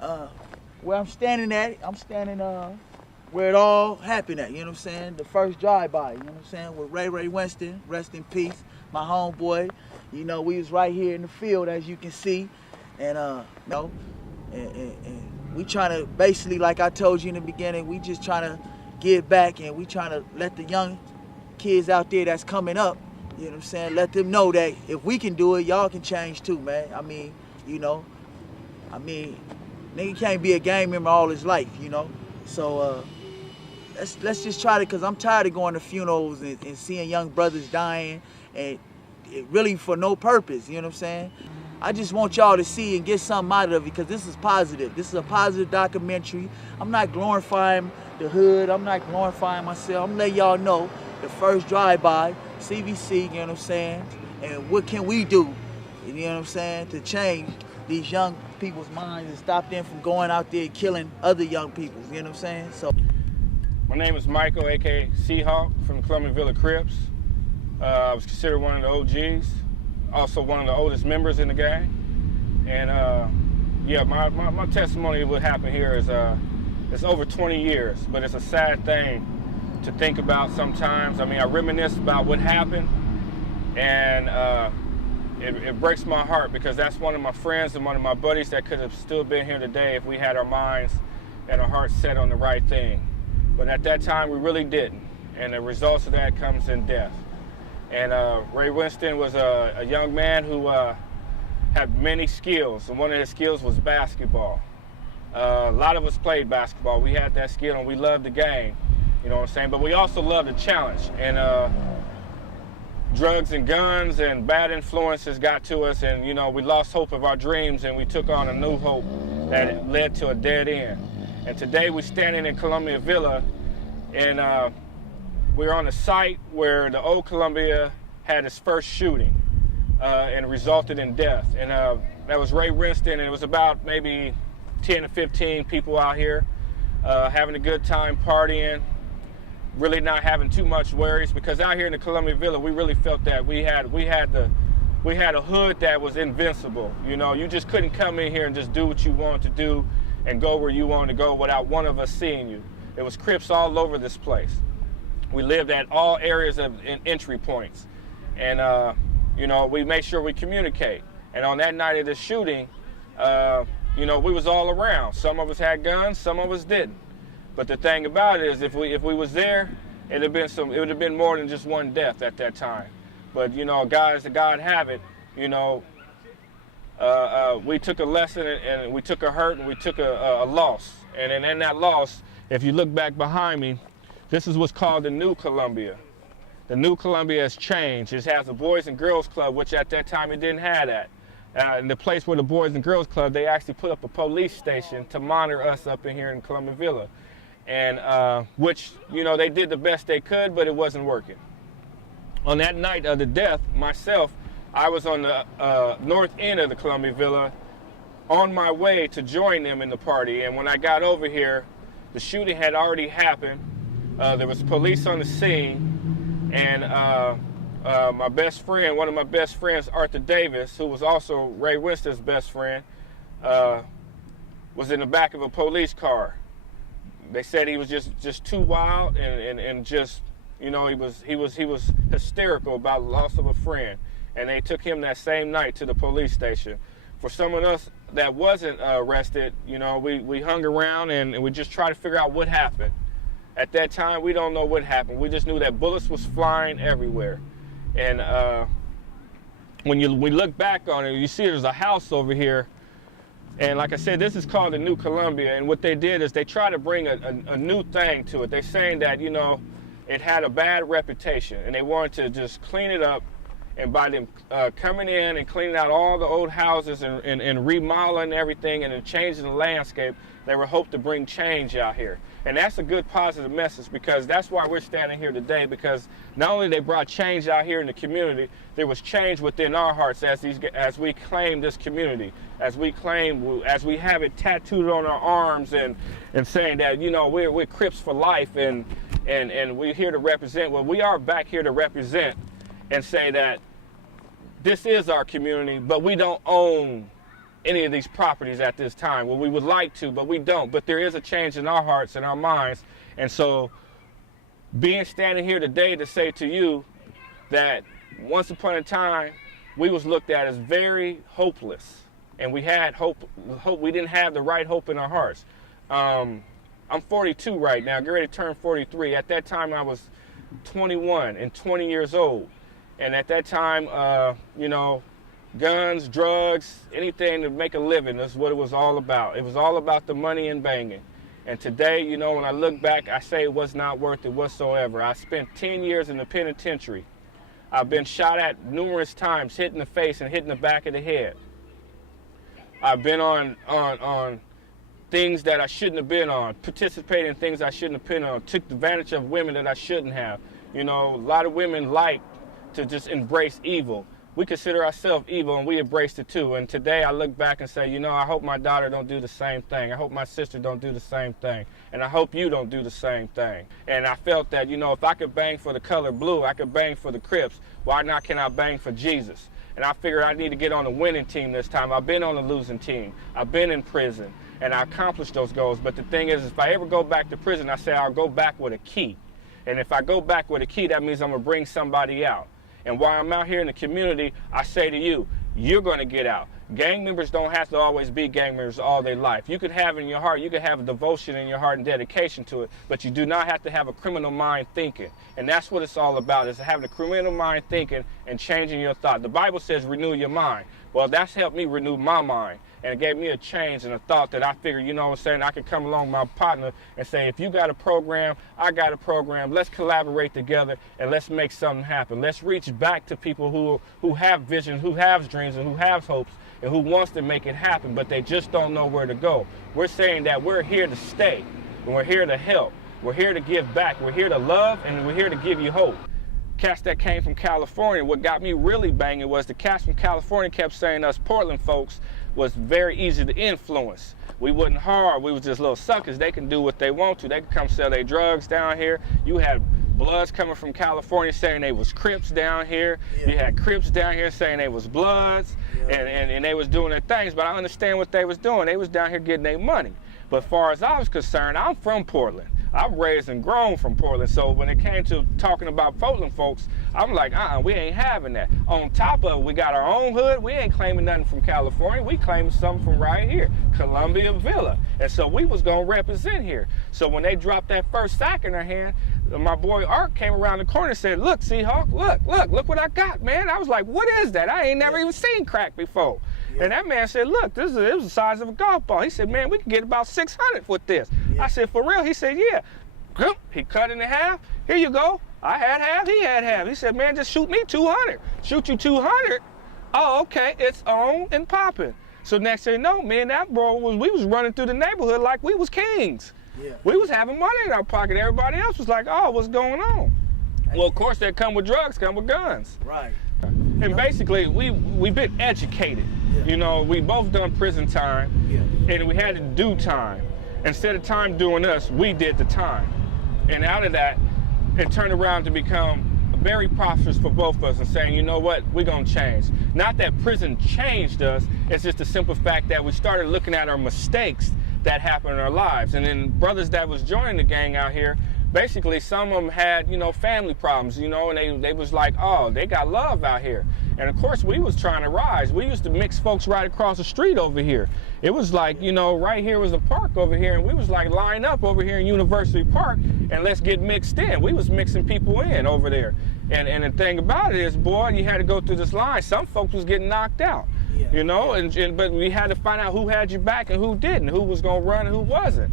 uh, where I'm standing where it all happened at, you know what I'm saying? The first drive-by, you know what I'm saying? With Ray Winston, rest in peace, my homeboy. You know, we was right here in the field, as you can see. And, you know, and we trying to, basically, like I told you in the beginning, we just trying to give back, and we trying to let the young kids out there that's coming up, you know what I'm saying, let them know that if we can do it, y'all can change too, man. I mean, you know, nigga can't be a gang member all his life, you know? So, let's just try to, because I'm tired of going to funerals and seeing young brothers dying, and it really for no purpose, you know what I'm saying? I just want y'all to see and get something out of it, because this is positive. This is a positive documentary. I'm not glorifying the hood. I'm not glorifying myself. I'm letting y'all know the first drive-by, CVC, you know what I'm saying? And what can we do, you know what I'm saying, to change these young people's minds and stop them from going out there killing other young people, you know what I'm saying? So. My name is Michael, aka Seahawk, from the Columbia Villa Crips. I was considered one of the OGs, also one of the oldest members in the gang. And yeah, my testimony of what happened here is it's over 20 years, but it's a sad thing to think about sometimes. I mean, I reminisce about what happened, and it breaks my heart, because that's one of my friends and one of my buddies that could have still been here today if we had our minds and our hearts set on the right thing. But at that time, we really didn't. And the results of that comes in death. And Ray Winston was a young man who had many skills. And one of his skills was basketball. A lot of us played basketball. We had that skill and we loved the game. You know what I'm saying? But we also loved the challenge. And drugs and guns and bad influences got to us. And, you know, we lost hope of our dreams, and we took on a new hope that led to a dead end. And today we're standing in Columbia Villa, and we're on a site where the old Columbia had its first shooting, and resulted in death. And that was Ray Winston, and it was about maybe 10 to 15 people out here having a good time partying, really not having too much worries, because out here in the Columbia Villa, we really felt that we had a hood that was invincible. You know, you just couldn't come in here and just do what you wanted to do and go where you wanted to go without one of us seeing you. It was Crips all over this place. We lived at all areas of entry points. And, you know, we made sure we communicate. And on that night of the shooting, you know, we was all around. Some of us had guns, some of us didn't. But the thing about it is, if we was there, it would have been more than just one death at that time. But, you know, God, as God have it, you know, we took a lesson, and we took a hurt, and we took a loss. And in that loss, if you look back behind me, this is what's called the New Columbia. The New Columbia has changed. It has a Boys and Girls Club, which at that time it didn't have that. In the place where the Boys and Girls Club, they actually put up a police station to monitor us up in here in Columbia Villa. And which, you know, they did the best they could, but it wasn't working. On that night of the death, myself, I was on the north end of the Columbia Villa on my way to join them in the party. And when I got over here, the shooting had already happened. There was police on the scene. And my best friend, one of my best friends, Arthur Davis, who was also Ray Winston's best friend, was in the back of a police car. They said he was just too wild and just, you know, he was hysterical about the loss of a friend. And they took him that same night to the police station. For some of us that wasn't arrested, you know, we hung around and we just tried to figure out what happened. At that time, we don't know what happened. We just knew that bullets was flying everywhere. And when we look back on it, you see there's a house over here. And like I said, this is called the New Columbia. And what they did is they tried to bring a new thing to it. They're saying that, you know, it had a bad reputation. And they wanted to just clean it up. And by them coming in and cleaning out all the old houses and remodeling everything and then changing the landscape, they were hoping to bring change out here. And that's a good positive message, because that's why we're standing here today, because not only they brought change out here in the community, there was change within our hearts as we claim this community, as we have it tattooed on our arms and saying that, you know, we're Crips for life and we're here to represent. Well, we are back here to represent and say that this is our community, but we don't own any of these properties at this time. Well, we would like to, but we don't. But there is a change in our hearts and our minds. And so standing here today to say to you that once upon a time, we was looked at as very hopeless. And we had hope. We didn't have the right hope in our hearts. I'm 42 right now, get ready to turn 43. At that time, I was 21 and 20 years old. And at that time, you know, guns, drugs, anything to make a living, that's what it was all about. It was all about the money and banging. And today, you know, when I look back, I say it was not worth it whatsoever. I spent 10 years in the penitentiary. I've been shot at numerous times, hit in the face and hit in the back of the head. I've been on things that I shouldn't have been on, participated in things I shouldn't have been on, took advantage of women that I shouldn't have. You know, a lot of women like to just embrace evil. We consider ourselves evil, and we embraced it too. And today I look back and say, you know, I hope my daughter don't do the same thing. I hope my sister don't do the same thing. And I hope you don't do the same thing. And I felt that, you know, if I could bang for the color blue, I could bang for the Crips. Why not can I bang for Jesus? And I figured I need to get on the winning team this time. I've been on the losing team. I've been in prison, and I accomplished those goals. But the thing is, if I ever go back to prison, I say I'll go back with a key. And if I go back with a key, that means I'm going to bring somebody out. And while I'm out here in the community, I say to you, you're going to get out. Gang members don't have to always be gang members all their life. You could have in your heart, you could have a devotion in your heart and dedication to it, but you do not have to have a criminal mind thinking. And that's what it's all about, is having a criminal mind thinking and changing your thought. The Bible says renew your mind. Well, that's helped me renew my mind. And it gave me a change and a thought that I figured, you know what I'm saying, I could come along with my partner and say, if you got a program, I got a program, let's collaborate together and let's make something happen. Let's reach back to people who have vision, who have dreams, and who have hopes, and who wants to make it happen, but they just don't know where to go. We're saying that we're here to stay, and we're here to help. We're here to give back. We're here to love, and we're here to give you hope. Cats that came from California, what got me really banging was the cats from California kept saying us Portland folks was very easy to influence. We wasn't hard, we was just little suckers. They can do what they want to. They can come sell their drugs down here. You had Bloods coming from California saying they was Crips down here. Yeah. You had Crips down here saying they was Bloods, yeah. and they was doing their things, but I understand what they was doing. They was down here getting their money. But as far as I was concerned, I'm from Portland. I'm raised and grown from Portland, so when it came to talking about Portland folks, I'm like, we ain't having that. On top of it, we got our own hood. We ain't claiming nothing from California. We claiming something from right here, Columbia Villa. And so we was gonna represent here. So when they dropped that first sack in their hand, my boy Art came around the corner and said, look, Seahawk, look what I got, man. I was like, what is that? I ain't never even seen crack before. Yeah. And that man said, look, it was the size of a golf ball. He said, man, we can get about 600 with this. Yeah. I said, for real? He said, yeah. He cut it in half. Here you go. I had half, he had half. He said, man, just shoot me 200. Shoot you 200? Oh, okay, it's on and popping. So next thing you know, me and that bro, we was running through the neighborhood like we was kings. Yeah. We was having money in our pocket. Everybody else was like, oh, what's going on? Well, of course, they come with drugs, come with guns. Right. And basically, we've been educated. Yeah. You know, we both done prison time, and we had to do time. Instead of time doing us, we did the time. And out of that, it turned around to become very prosperous for both of us and saying, you know what, we're gonna change. Not that prison changed us, it's just the simple fact that we started looking at our mistakes that happened in our lives. And then brothers that was joining the gang out here, basically some of them had, you know, family problems, you know, and they was like, oh, they got love out here. And of course we was trying to rise. We used to mix folks right across the street over here. It was like, you know, right here was a park over here, and we was like line up over here in University Park and let's get mixed in. We was mixing people in over there. And the thing about it is, boy, you had to go through this line. Some folks was getting knocked out. Yeah. You know, but we had to find out who had your back and who didn't, who was gonna run and who wasn't.